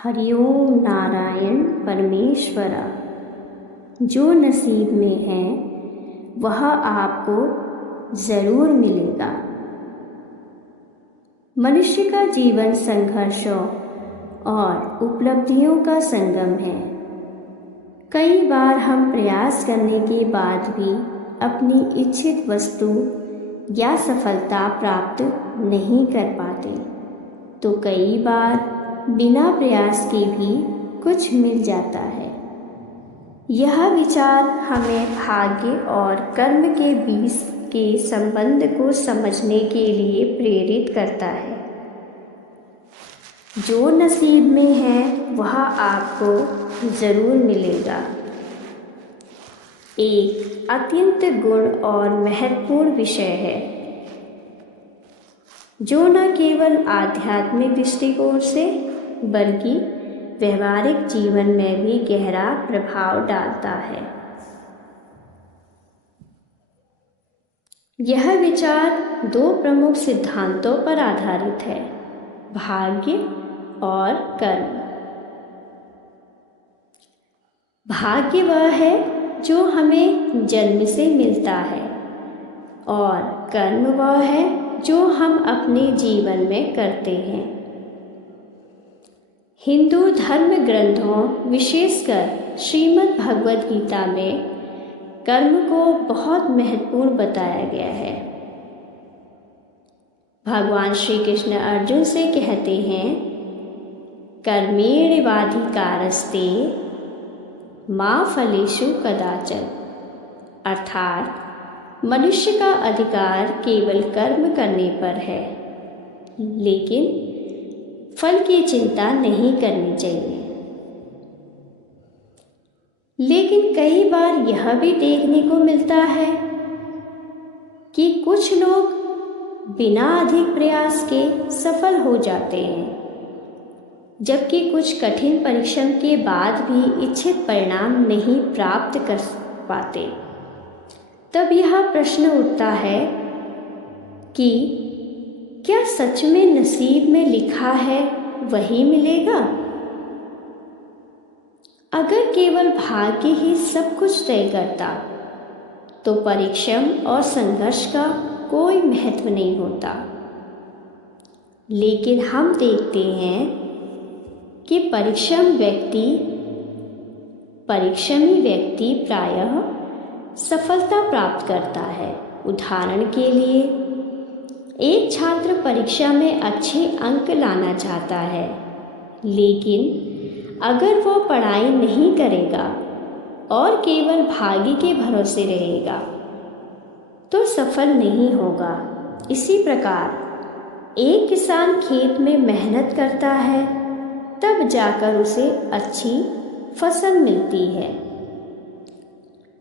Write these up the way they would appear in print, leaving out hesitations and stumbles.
हरिओम नारायण परमेश्वरा। जो नसीब में है वह आपको ज़रूर मिलेगा। मनुष्य का जीवन संघर्षों और उपलब्धियों का संगम है। कई बार हम प्रयास करने के बाद भी अपनी इच्छित वस्तु या सफलता प्राप्त नहीं कर पाते, तो कई बार बिना प्रयास के भी कुछ मिल जाता है। यह विचार हमें भाग्य और कर्म के बीच के संबंध को समझने के लिए प्रेरित करता है। जो नसीब में है वह आपको ज़रूर मिलेगा। एक अत्यंत गुण और महत्वपूर्ण विषय है जो न केवल आध्यात्मिक दृष्टिकोण से बल्कि व्यवहारिक जीवन में भी गहरा प्रभाव डालता है। यह विचार दो प्रमुख सिद्धांतों पर आधारित है, भाग्य और कर्म। भाग्य वह है जो हमें जन्म से मिलता है और कर्म वह है जो हम अपने जीवन में करते हैं। हिंदू धर्म ग्रंथों, विशेषकर श्रीमद् भगवद गीता में कर्म को बहुत महत्वपूर्ण बताया गया है। भगवान श्री कृष्ण अर्जुन से कहते हैं, कर्मेणैवाधिकारस्ते मा फलेषु कदाचन। अर्थात मनुष्य का अधिकार केवल कर्म करने पर है, लेकिन फल की चिंता नहीं करनी चाहिए। लेकिन कई बार यह भी देखने को मिलता है कि कुछ लोग बिना अधिक प्रयास के सफल हो जाते हैं, जबकि कुछ कठिन परिश्रम के बाद भी इच्छित परिणाम नहीं प्राप्त कर पाते। तब यह प्रश्न उठता है कि क्या सच में नसीब में लिखा है वही मिलेगा? अगर केवल भाग्य ही सब कुछ तय करता तो परिश्रम और संघर्ष का कोई महत्व नहीं होता। लेकिन हम देखते हैं कि परिश्रमी व्यक्ति प्रायः सफलता प्राप्त करता है। उदाहरण के लिए, एक छात्र परीक्षा में अच्छे अंक लाना चाहता है, लेकिन अगर वो पढ़ाई नहीं करेगा और केवल भाग्य के भरोसे रहेगा तो सफल नहीं होगा। इसी प्रकार एक किसान खेत में मेहनत करता है, तब जाकर उसे अच्छी फसल मिलती है।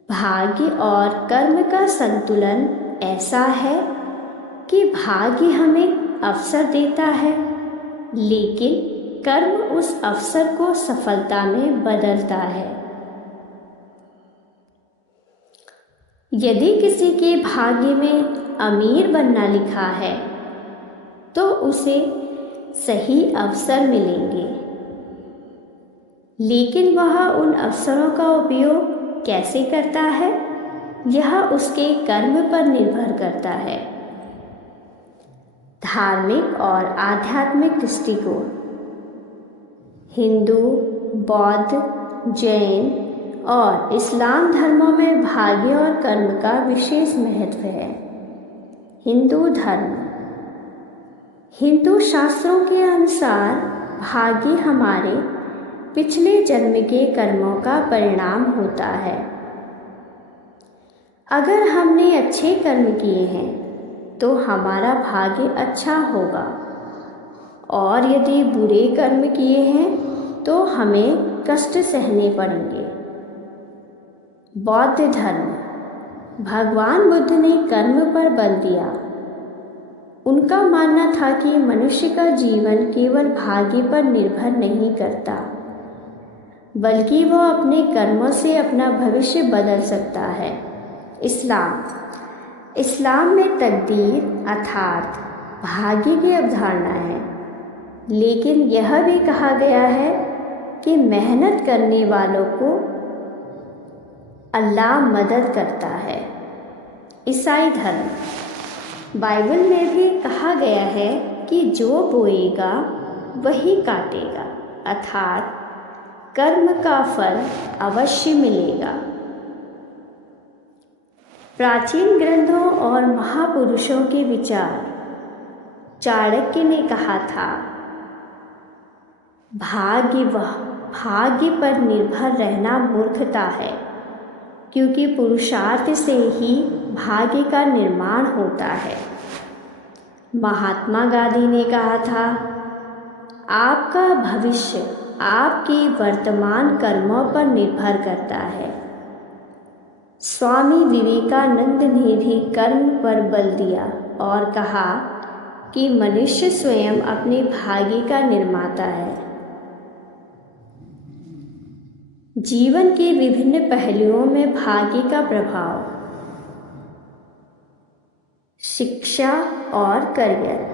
भाग्य और कर्म का संतुलन ऐसा है कि भाग्य हमें अवसर देता है, लेकिन कर्म उस अवसर को सफलता में बदलता है। यदि किसी के भाग्य में अमीर बनना लिखा है तो उसे सही अवसर मिलेंगे, लेकिन वह उन अवसरों का उपयोग कैसे करता है यह उसके कर्म पर निर्भर करता है। धार्मिक और आध्यात्मिक दृष्टिकोण। हिंदू, बौद्ध, जैन और इस्लाम धर्मों में भाग्य और कर्म का विशेष महत्व है। हिंदू धर्म। हिंदू शास्त्रों के अनुसार भाग्य हमारे पिछले जन्म के कर्मों का परिणाम होता है। अगर हमने अच्छे कर्म किए हैं तो हमारा भाग्य अच्छा होगा, और यदि बुरे कर्म किए हैं तो हमें कष्ट सहने पड़ेंगे। बौद्ध धर्म। भगवान बुद्ध ने कर्म पर बल दिया। उनका मानना था कि मनुष्य का जीवन केवल भाग्य पर निर्भर नहीं करता, बल्कि वह अपने कर्मों से अपना भविष्य बदल सकता है। इस्लाम में तकदीर अर्थात भाग्य की अवधारणा है। लेकिन यह भी कहा गया है कि मेहनत करने वालों को अल्लाह मदद करता है। ईसाई धर्म, बाइबल में भी कहा गया है कि जो बोएगा वही काटेगा, अर्थात कर्म का फल अवश्य मिलेगा। प्राचीन ग्रंथों और महापुरुषों के विचार, चाणक्य ने कहा था, भाग्य पर निर्भर रहना मूर्खता है, क्योंकि पुरुषार्थ से ही भाग्य का निर्माण होता है। महात्मा गांधी ने कहा था, आपका भविष्य आपके वर्तमान कर्मों पर निर्भर करता है। स्वामी विवेकानंद ने भी कर्म पर बल दिया और कहा कि मनुष्य स्वयं अपने भाग्य का निर्माता है। जीवन के विभिन्न पहलुओं में भाग्य का प्रभाव, शिक्षा और करियर।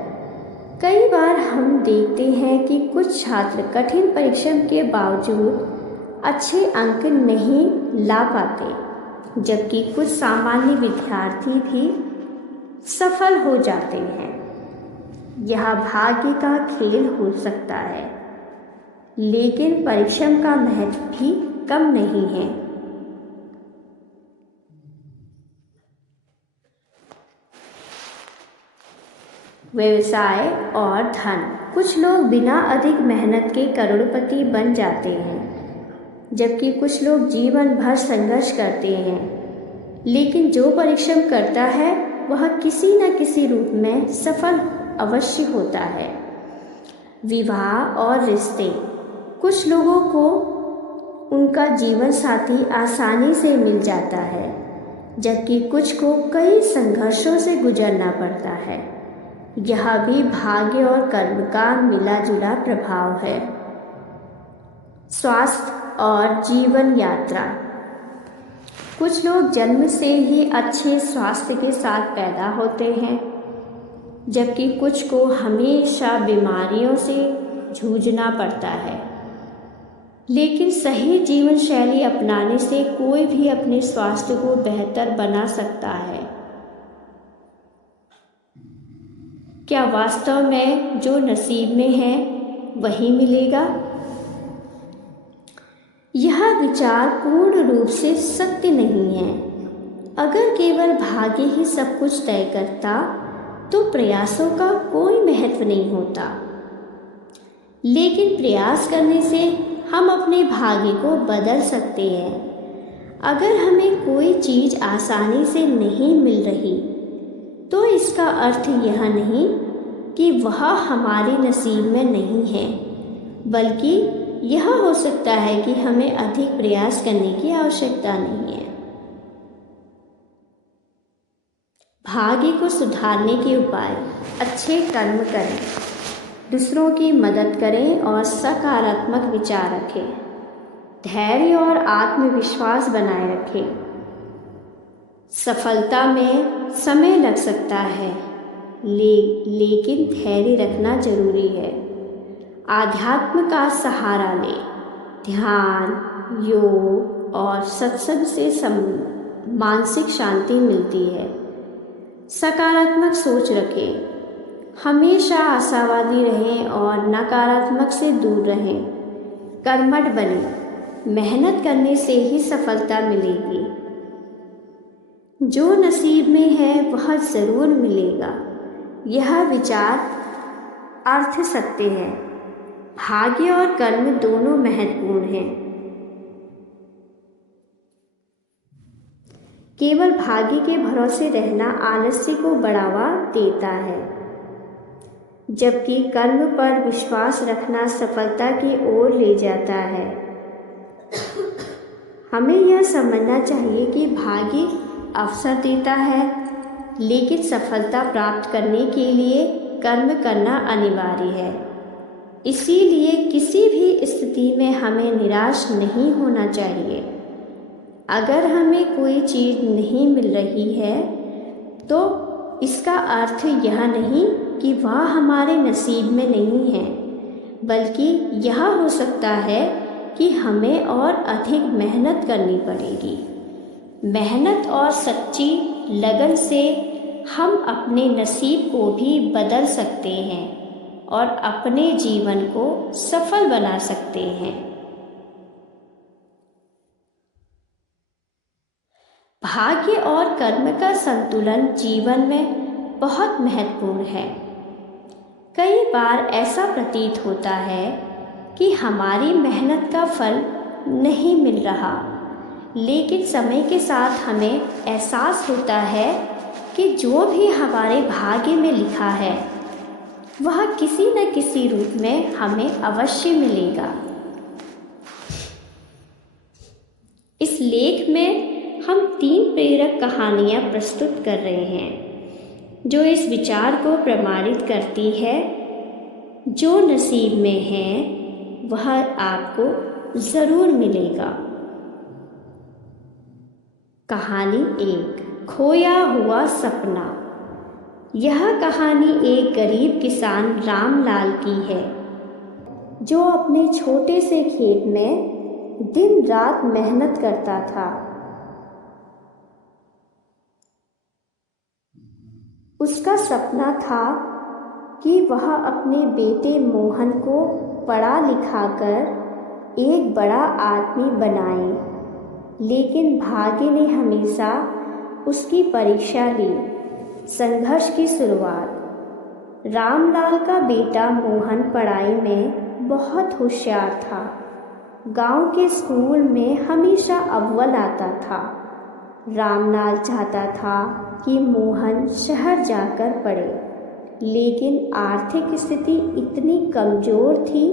कई बार हम देखते हैं कि कुछ छात्र कठिन परिश्रम के बावजूद अच्छे अंक नहीं ला पाते, जबकि कुछ सामान्य विद्यार्थी भी सफल हो जाते हैं। यह भाग्य का खेल हो सकता है, लेकिन परिश्रम का महत्व भी कम नहीं है। व्यवसाय और धन, कुछ लोग बिना अधिक मेहनत के करोड़पति बन जाते हैं, जबकि कुछ लोग जीवन भर संघर्ष करते हैं। लेकिन जो परिश्रम करता है वह किसी न किसी रूप में सफल अवश्य होता है। विवाह और रिश्ते, कुछ लोगों को उनका जीवन साथी आसानी से मिल जाता है, जबकि कुछ को कई संघर्षों से गुजरना पड़ता है। यह भी भाग्य और कर्म का मिला जुला प्रभाव है। स्वास्थ्य और जीवन यात्रा, कुछ लोग जन्म से ही अच्छे स्वास्थ्य के साथ पैदा होते हैं, जबकि कुछ को हमेशा बीमारियों से जूझना पड़ता है। लेकिन सही जीवन शैली अपनाने से कोई भी अपने स्वास्थ्य को बेहतर बना सकता है। क्या वास्तव में जो नसीब में है वही मिलेगा? यह विचार पूर्ण रूप से सत्य नहीं है। अगर केवल भाग्य ही सब कुछ तय करता तो प्रयासों का कोई महत्व नहीं होता। लेकिन प्रयास करने से हम अपने भाग्य को बदल सकते हैं। अगर हमें कोई चीज़ आसानी से नहीं मिल रही तो इसका अर्थ यह नहीं कि वह हमारे नसीब में नहीं है, बल्कि यह हो सकता है कि हमें अधिक प्रयास करने की आवश्यकता नहीं है। भाग्य को सुधारने के उपाय, अच्छे कर्म करें, दूसरों की मदद करें और सकारात्मक विचार रखें, धैर्य और आत्मविश्वास बनाए रखें। सफलता में समय लग सकता है, लेकिन धैर्य रखना जरूरी है। आध्यात्म का सहारा लें, ध्यान, योग और सत्संग से मानसिक शांति मिलती है। सकारात्मक सोच रखें, हमेशा आशावादी रहें और नकारात्मक से दूर रहें। कर्मठ बनें, मेहनत करने से ही सफलता मिलेगी। जो नसीब में है वह ज़रूर मिलेगा। यह विचार अर्थ सत्य है। भाग्य और कर्म दोनों महत्वपूर्ण हैं। केवल भाग्य के भरोसे रहना आलस्य को बढ़ावा देता है, जबकि कर्म पर विश्वास रखना सफलता की ओर ले जाता है। हमें यह समझना चाहिए कि भाग्य अवसर देता है, लेकिन सफलता प्राप्त करने के लिए कर्म करना अनिवार्य है। इसीलिए किसी भी स्थिति में हमें निराश नहीं होना चाहिए। अगर हमें कोई चीज़ नहीं मिल रही है तो इसका अर्थ यह नहीं कि वह हमारे नसीब में नहीं है, बल्कि यह हो सकता है कि हमें और अधिक मेहनत करनी पड़ेगी। मेहनत और सच्ची लगन से हम अपने नसीब को भी बदल सकते हैं और अपने जीवन को सफल बना सकते हैं। भाग्य और कर्म का संतुलन जीवन में बहुत महत्वपूर्ण है। कई बार ऐसा प्रतीत होता है कि हमारी मेहनत का फल नहीं मिल रहा, लेकिन समय के साथ हमें एहसास होता है कि जो भी हमारे भाग्य में लिखा है वह किसी न किसी रूप में हमें अवश्य मिलेगा। इस लेख में हम 3 प्रेरक कहानियाँ प्रस्तुत कर रहे हैं जो इस विचार को प्रमाणित करती है, जो नसीब में है वह आपको ज़रूर मिलेगा। कहानी 1, खोया हुआ सपना। यह कहानी एक गरीब किसान रामलाल की है, जो अपने छोटे से खेत में दिन रात मेहनत करता था। उसका सपना था कि वह अपने बेटे मोहन को पढ़ा लिखा कर एक बड़ा आदमी बनाए, लेकिन भाग्य ने हमेशा उसकी परीक्षा ली। संघर्ष की शुरुआत। रामलाल का बेटा मोहन पढ़ाई में बहुत होशियार था। गांव के स्कूल में हमेशा अव्वल आता था। रामलाल चाहता था कि मोहन शहर जाकर पढ़े, लेकिन आर्थिक स्थिति इतनी कमज़ोर थी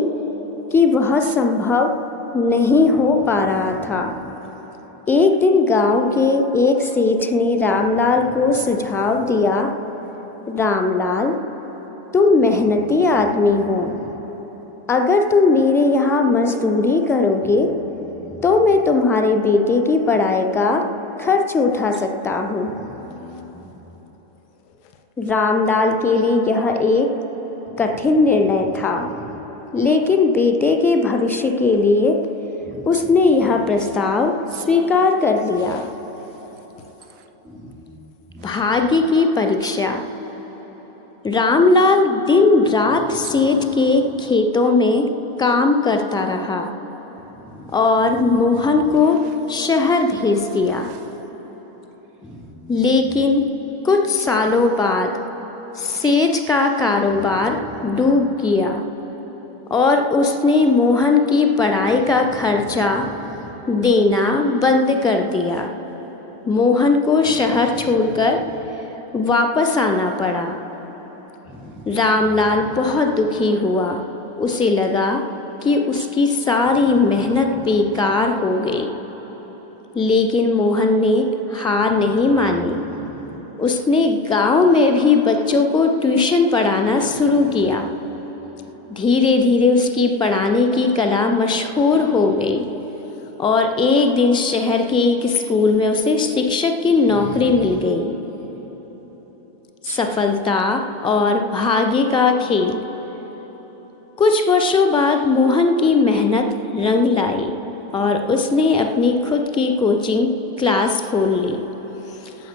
कि वह संभव नहीं हो पा रहा था। एक दिन गांव के एक सेठ ने रामलाल को सुझाव दिया, रामलाल, तुम मेहनती आदमी हो। अगर तुम मेरे यहाँ मजदूरी करोगे तो मैं तुम्हारे बेटे की पढ़ाई का खर्च उठा सकता हूँ। रामलाल के लिए यह एक कठिन निर्णय था, लेकिन बेटे के भविष्य के लिए उसने यह प्रस्ताव स्वीकार कर लिया। भाग्य की परीक्षा। रामलाल दिन रात सेठ के खेतों में काम करता रहा और मोहन को शहर भेज दिया। लेकिन कुछ सालों बाद सेठ का कारोबार डूब गया और उसने मोहन की पढ़ाई का खर्चा देना बंद कर दिया। मोहन को शहर छोड़कर वापस आना पड़ा। रामलाल बहुत दुखी हुआ। उसे लगा कि उसकी सारी मेहनत बेकार हो गई, लेकिन मोहन ने हार नहीं मानी। उसने गांव में भी बच्चों को ट्यूशन पढ़ाना शुरू किया। धीरे धीरे उसकी पढ़ाने की कला मशहूर हो गई और एक दिन शहर के एक स्कूल में उसे शिक्षक की नौकरी मिल गई। सफलता और भाग्य का खेल। कुछ वर्षों बाद मोहन की मेहनत रंग लाई और उसने अपनी खुद की कोचिंग क्लास खोल ली।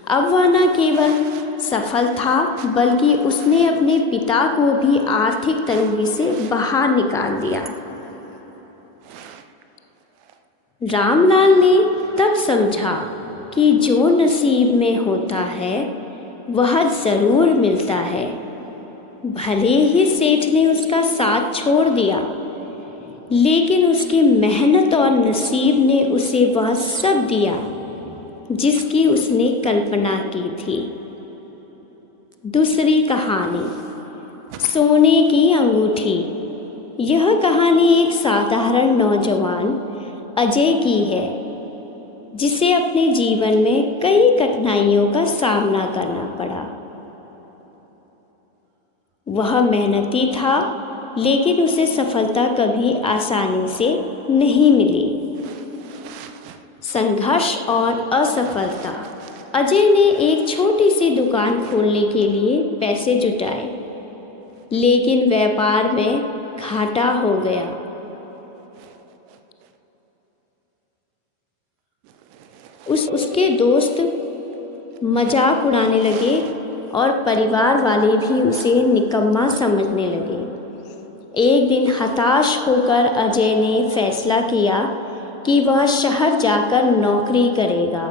अब वह न केवल सफल था, बल्कि उसने अपने पिता को भी आर्थिक तंगी से बाहर निकाल दिया। रामलाल ने तब समझा कि जो नसीब में होता है वह ज़रूर मिलता है। भले ही सेठ ने उसका साथ छोड़ दिया, लेकिन उसकी मेहनत और नसीब ने उसे वह सब दिया जिसकी उसने कल्पना की थी। दूसरी कहानी, सोने की अंगूठी। यह कहानी एक साधारण नौजवान अजय की है, जिसे अपने जीवन में कई कठिनाइयों का सामना करना पड़ा। वह मेहनती था, लेकिन उसे सफलता कभी आसानी से नहीं मिली। संघर्ष और असफलता। अजय ने एक छोटी सी दुकान खोलने के लिए पैसे जुटाए, लेकिन व्यापार में घाटा हो गया। उसके दोस्त मजाक उड़ाने लगे और परिवार वाले भी उसे निकम्मा समझने लगे। एक दिन हताश होकर अजय ने फैसला किया कि वह शहर जाकर नौकरी करेगा।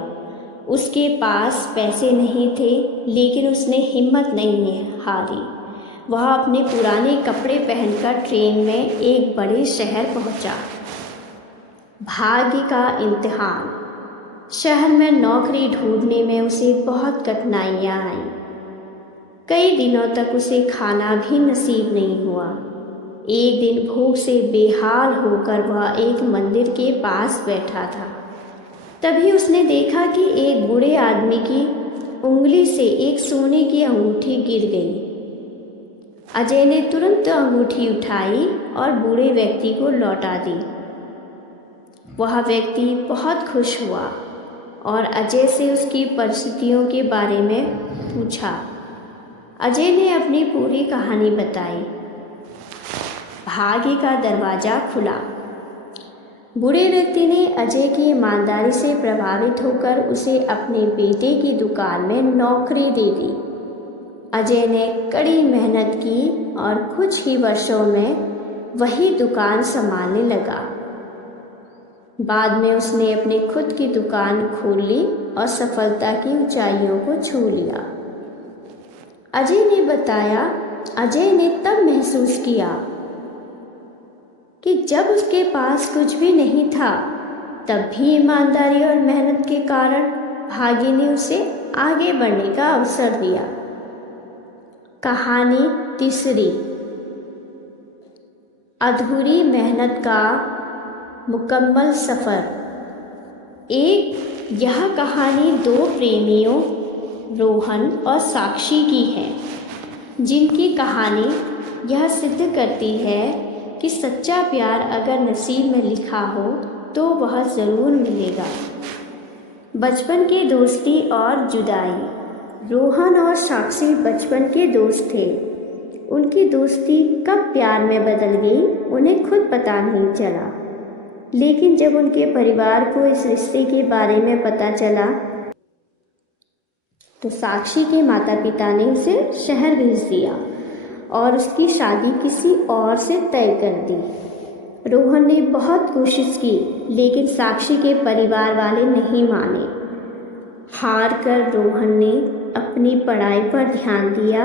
उसके पास पैसे नहीं थे, लेकिन उसने हिम्मत नहीं हारी। वह अपने पुराने कपड़े पहनकर ट्रेन में एक बड़े शहर पहुंचा। भाग्य का इम्तिहान। शहर में नौकरी ढूंढने में उसे बहुत कठिनाइयाँ आईं। कई दिनों तक उसे खाना भी नसीब नहीं हुआ। एक दिन भूख से बेहाल होकर वह एक मंदिर के पास बैठा था। तभी उसने देखा कि एक बूढ़े आदमी की उंगली से एक सोने की अंगूठी गिर गई। अजय ने तुरंत अंगूठी उठाई और बूढ़े व्यक्ति को लौटा दी। वह व्यक्ति बहुत खुश हुआ और अजय से उसकी परिस्थितियों के बारे में पूछा। अजय ने अपनी पूरी कहानी बताई। भाग्य का दरवाज़ा खुला। बूढ़े व्यक्ति ने अजय की ईमानदारी से प्रभावित होकर उसे अपने बेटे की दुकान में नौकरी दे दी। अजय ने कड़ी मेहनत की और कुछ ही वर्षों में वही दुकान संभालने लगा। बाद में उसने अपनी खुद की दुकान खोल ली और सफलता की ऊंचाइयों को छू लिया। अजय ने बताया, अजय ने तब महसूस किया कि जब उसके पास कुछ भी नहीं था, तब भी ईमानदारी और मेहनत के कारण भाग्य ने उसे आगे बढ़ने का अवसर दिया। कहानी तीसरी, अधूरी मेहनत का मुकम्मल सफ़र। यह कहानी दो प्रेमियों रोहन और साक्षी की है, जिनकी कहानी यह सिद्ध करती है कि सच्चा प्यार अगर नसीब में लिखा हो तो वह ज़रूर मिलेगा। बचपन की दोस्ती और जुदाई। रोहन और साक्षी बचपन के दोस्त थे। उनकी दोस्ती कब प्यार में बदल गई उन्हें खुद पता नहीं चला, लेकिन जब उनके परिवार को इस रिश्ते के बारे में पता चला तो साक्षी के माता पिता ने उसे शहर भेज दिया और उसकी शादी किसी और से तय कर दी। रोहन ने बहुत कोशिश की, लेकिन साक्षी के परिवार वाले नहीं माने। हार कर रोहन ने अपनी पढ़ाई पर ध्यान दिया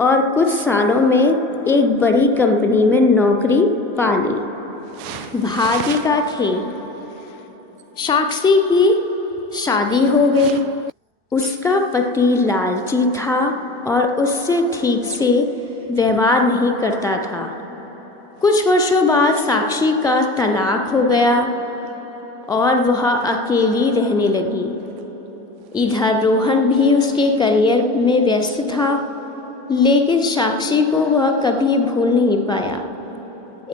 और कुछ सालों में एक बड़ी कंपनी में नौकरी पा ली। भाग्य का खेल। साक्षी की शादी हो गई। उसका पति लालची था और उससे ठीक से व्यवहार नहीं करता था। कुछ वर्षों बाद साक्षी का तलाक हो गया और वह अकेली रहने लगी। इधर रोहन भी उसके करियर में व्यस्त था, लेकिन साक्षी को वह कभी भूल नहीं पाया।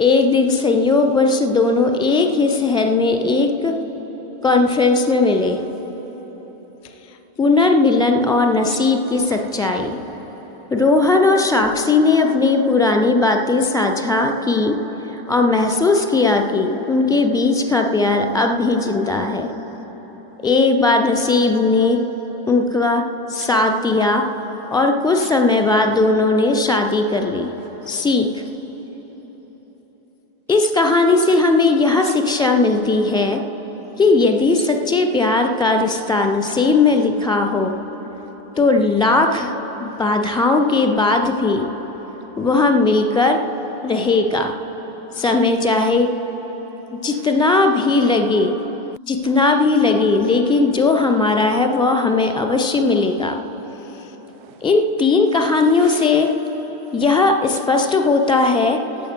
एक दिन संयोगवश दोनों एक ही शहर में एक कॉन्फ्रेंस में मिले। पुनर्मिलन और नसीब की सच्चाई। रोहन और साक्षी ने अपनी पुरानी बातें साझा की और महसूस किया कि उनके बीच का प्यार अब भी जिंदा है। एक बार नसीब ने उनका साथ दिया और कुछ समय बाद दोनों ने शादी कर ली। सीख। इस कहानी से हमें यह शिक्षा मिलती है कि यदि सच्चे प्यार का रिश्ता नसीब में लिखा हो तो लाख बाधाओं के बाद भी वह मिलकर रहेगा। समय चाहे जितना भी लगे, लेकिन जो हमारा है वह हमें अवश्य मिलेगा। इन तीन कहानियों से यह स्पष्ट होता है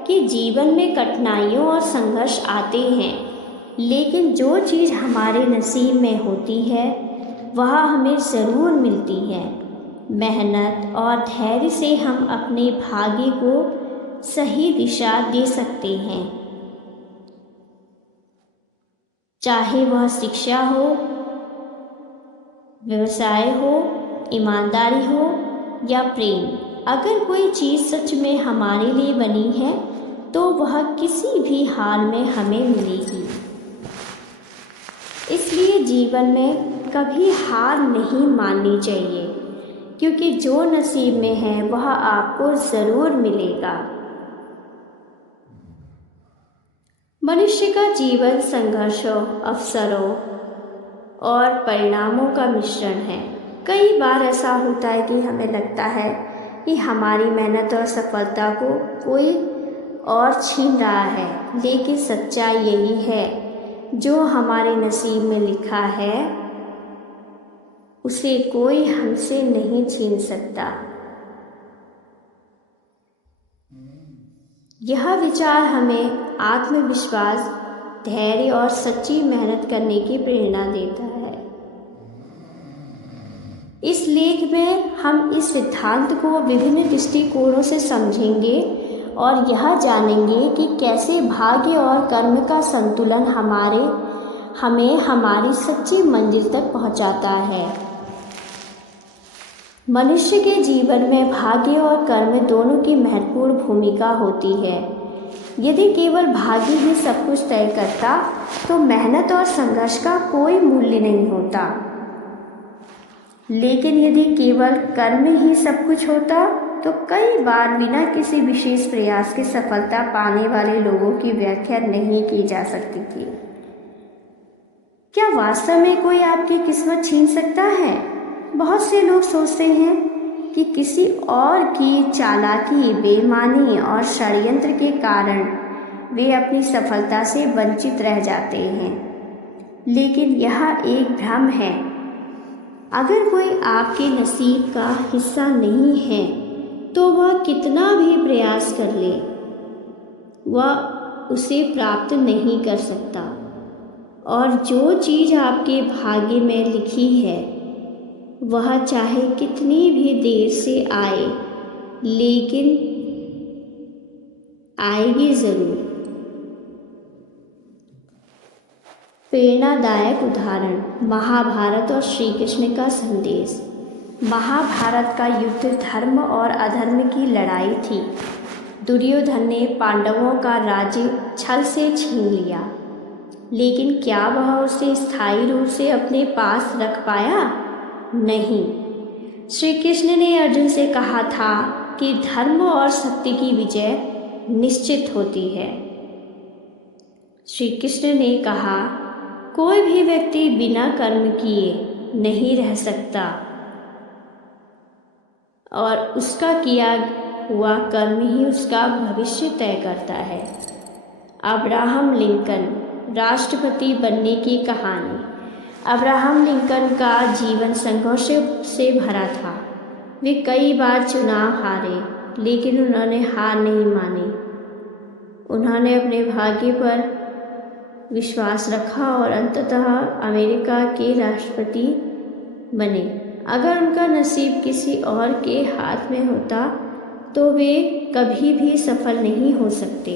कि जीवन में कठिनाइयों और संघर्ष आते हैं, लेकिन जो चीज़ हमारे नसीब में होती है वह हमें ज़रूर मिलती है। मेहनत और धैर्य से हम अपने भाग्य को सही दिशा दे सकते हैं, चाहे वह शिक्षा हो, व्यवसाय हो, ईमानदारी हो या प्रेम। अगर कोई चीज़ सच में हमारे लिए बनी है तो वह किसी भी हाल में हमें मिलेगी। इसलिए जीवन में कभी हार नहीं माननी चाहिए, क्योंकि जो नसीब में है वह आपको ज़रूर मिलेगा। मनुष्य का जीवन संघर्षों, अवसरों और परिणामों का मिश्रण है। कई बार ऐसा होता है कि हमें लगता है कि हमारी मेहनत और सफलता को कोई और छीन रहा है, लेकिन सच्चाई यही है, जो हमारे नसीब में लिखा है उसे कोई हमसे नहीं छीन सकता। यह विचार हमें आत्मविश्वास, धैर्य और सच्ची मेहनत करने की प्रेरणा देता है। इस लेख में हम इस सिद्धांत को विभिन्न दृष्टिकोणों से समझेंगे और यह जानेंगे कि कैसे भाग्य और कर्म का संतुलन हमें हमारी सच्ची मंजिल तक पहुंचाता है। मनुष्य के जीवन में भाग्य और कर्म दोनों की महत्वपूर्ण भूमिका होती है। यदि केवल भाग्य ही सब कुछ तय करता तो मेहनत और संघर्ष का कोई मूल्य नहीं होता, लेकिन यदि केवल कर्म ही सब कुछ होता तो कई बार बिना किसी विशेष प्रयास के सफलता पाने वाले लोगों की व्याख्या नहीं की जा सकती थी। क्या वास्तव में कोई आपकी किस्मत छीन सकता है? बहुत से लोग सोचते हैं कि किसी और की चालाकी, बेईमानी और षड्यंत्र के कारण वे अपनी सफलता से वंचित रह जाते हैं, लेकिन यह एक भ्रम है। अगर कोई आपके नसीब का हिस्सा नहीं है तो वह कितना भी प्रयास कर ले, वह उसे प्राप्त नहीं कर सकता। और जो चीज़ आपके भाग्य में लिखी है वह चाहे कितनी भी देर से आए, लेकिन आएगी ज़रूर। प्रेरणादायक उदाहरण महाभारत और श्री कृष्ण का संदेश। महाभारत का युद्ध धर्म और अधर्म की लड़ाई थी। दुर्योधन ने पांडवों का राज्य छल से छीन लिया, लेकिन क्या वह उसे स्थायी रूप से अपने पास रख पाया? नहीं। श्री कृष्ण ने अर्जुन से कहा था कि धर्म और सत्य की विजय निश्चित होती है। श्री कृष्ण ने कहा, कोई भी व्यक्ति बिना कर्म किए नहीं रह सकता और उसका किया हुआ कर्म ही उसका भविष्य तय करता है। अब्राहम लिंकन, राष्ट्रपति बनने की कहानी। अब्राहम लिंकन का जीवन संघर्ष से भरा था। वे कई बार चुनाव हारे, लेकिन उन्होंने हार नहीं मानी। उन्होंने अपने भाग्य पर विश्वास रखा और अंततः अमेरिका के राष्ट्रपति बने। अगर उनका नसीब किसी और के हाथ में होता तो वे कभी भी सफल नहीं हो सकते।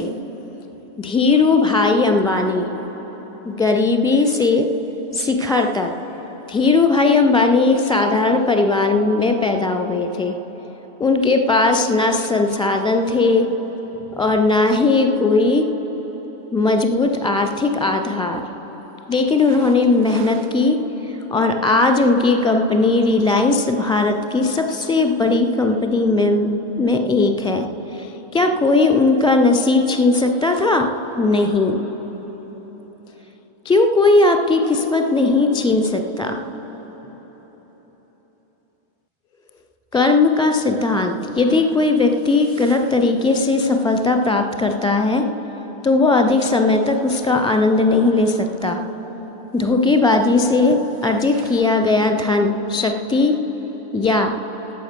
धीरू भाई अंबानी, गरीबी से शिखर तक। धीरू भाई अंबानी एक साधारण परिवार में पैदा हुए थे। उनके पास न संसाधन थे और न ही कोई मजबूत आर्थिक आधार, लेकिन उन्होंने मेहनत की और आज उनकी कंपनी रिलायंस भारत की सबसे बड़ी कंपनी में एक है। क्या कोई उनका नसीब छीन सकता था? नहीं। क्यों कोई आपकी किस्मत नहीं छीन सकता? कर्म का सिद्धांत। यदि कोई व्यक्ति गलत तरीके से सफलता प्राप्त करता है तो वह अधिक समय तक उसका आनंद नहीं ले सकता। धोखेबाजी से अर्जित किया गया धन, शक्ति या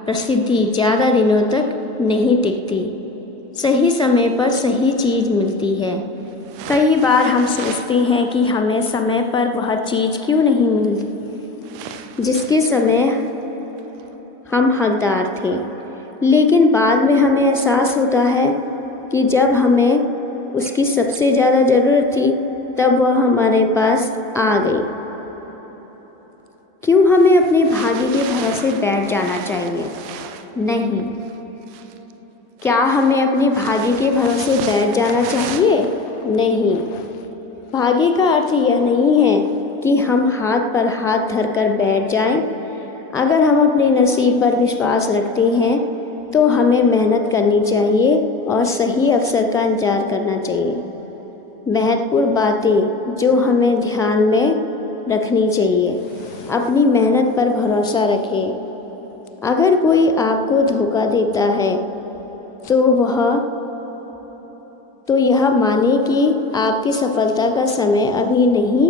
प्रसिद्धि ज़्यादा दिनों तक नहीं टिकती। सही समय पर सही चीज़ मिलती है। कई बार हम सोचते हैं कि हमें समय पर वह चीज़ क्यों नहीं मिली जिसके समय हम हकदार थे, लेकिन बाद में हमें एहसास होता है कि जब हमें उसकी सबसे ज़्यादा ज़रूरत थी तब वह हमारे पास आ गई। क्यों हमें अपने भाग्य के भरोसे बैठ जाना चाहिए? नहीं। क्या हमें अपने भाग्य के भरोसे बैठ जाना चाहिए? नहीं। भाग्य का अर्थ यह नहीं है कि हम हाथ पर हाथ धरकर बैठ जाएं। अगर हम अपने नसीब पर विश्वास रखते हैं तो हमें मेहनत करनी चाहिए और सही अवसर का इंतजार करना चाहिए। महत्वपूर्ण बातें जो हमें ध्यान में रखनी चाहिए। अपनी मेहनत पर भरोसा रखें। अगर कोई आपको धोखा देता है तो यह माने कि आपकी सफलता का समय अभी नहीं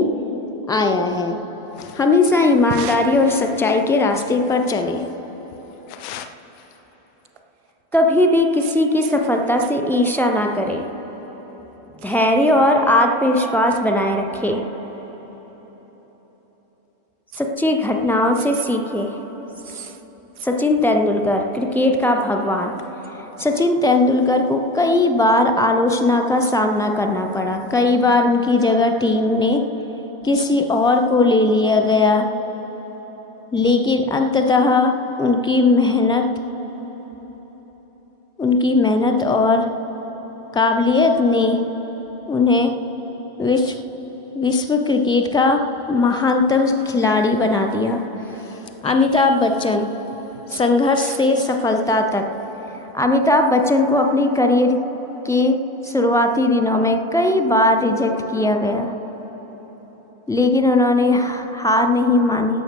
आया है। हमेशा ईमानदारी और सच्चाई के रास्ते पर चलें। कभी भी किसी की सफलता से ईर्ष्या ना करें। धैर्य और आत्मविश्वास बनाए रखें। सच्ची घटनाओं से सीखें। सचिन तेंदुलकर, क्रिकेट का भगवान। सचिन तेंदुलकर को कई बार आलोचना का सामना करना पड़ा। कई बार उनकी जगह टीम ने किसी और को ले लिया गया, लेकिन अंततः उनकी मेहनत और काबिलियत ने उन्हें विश्व क्रिकेट का महानतम खिलाड़ी बना दिया। अमिताभ बच्चन, संघर्ष से सफलता तक। अमिताभ बच्चन को अपने करियर के शुरुआती दिनों में कई बार रिजेक्ट किया गया, लेकिन उन्होंने हार नहीं मानी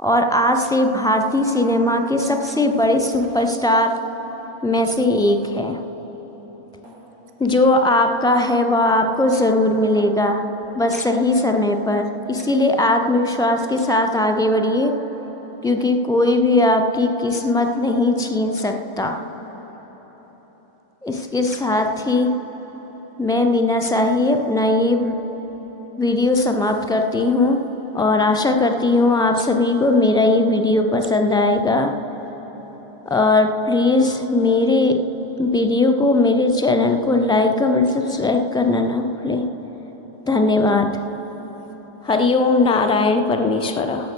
और आज से भारतीय सिनेमा के सबसे बड़े सुपरस्टार में से एक है। जो आपका है वह आपको ज़रूर मिलेगा, बस सही समय पर। इसीलिए आत्मविश्वास के साथ आगे बढ़िए, क्योंकि कोई भी आपकी किस्मत नहीं छीन सकता। इसके साथ ही मैं मीना शाही अपना ये वीडियो समाप्त करती हूँ और आशा करती हूँ आप सभी को मेरा ये वीडियो पसंद आएगा। और प्लीज़ मेरे वीडियो को, मेरे चैनल को लाइक कमेंट सब्सक्राइब करना ना भूलें। धन्यवाद। हरिओम नारायण परमेश्वर।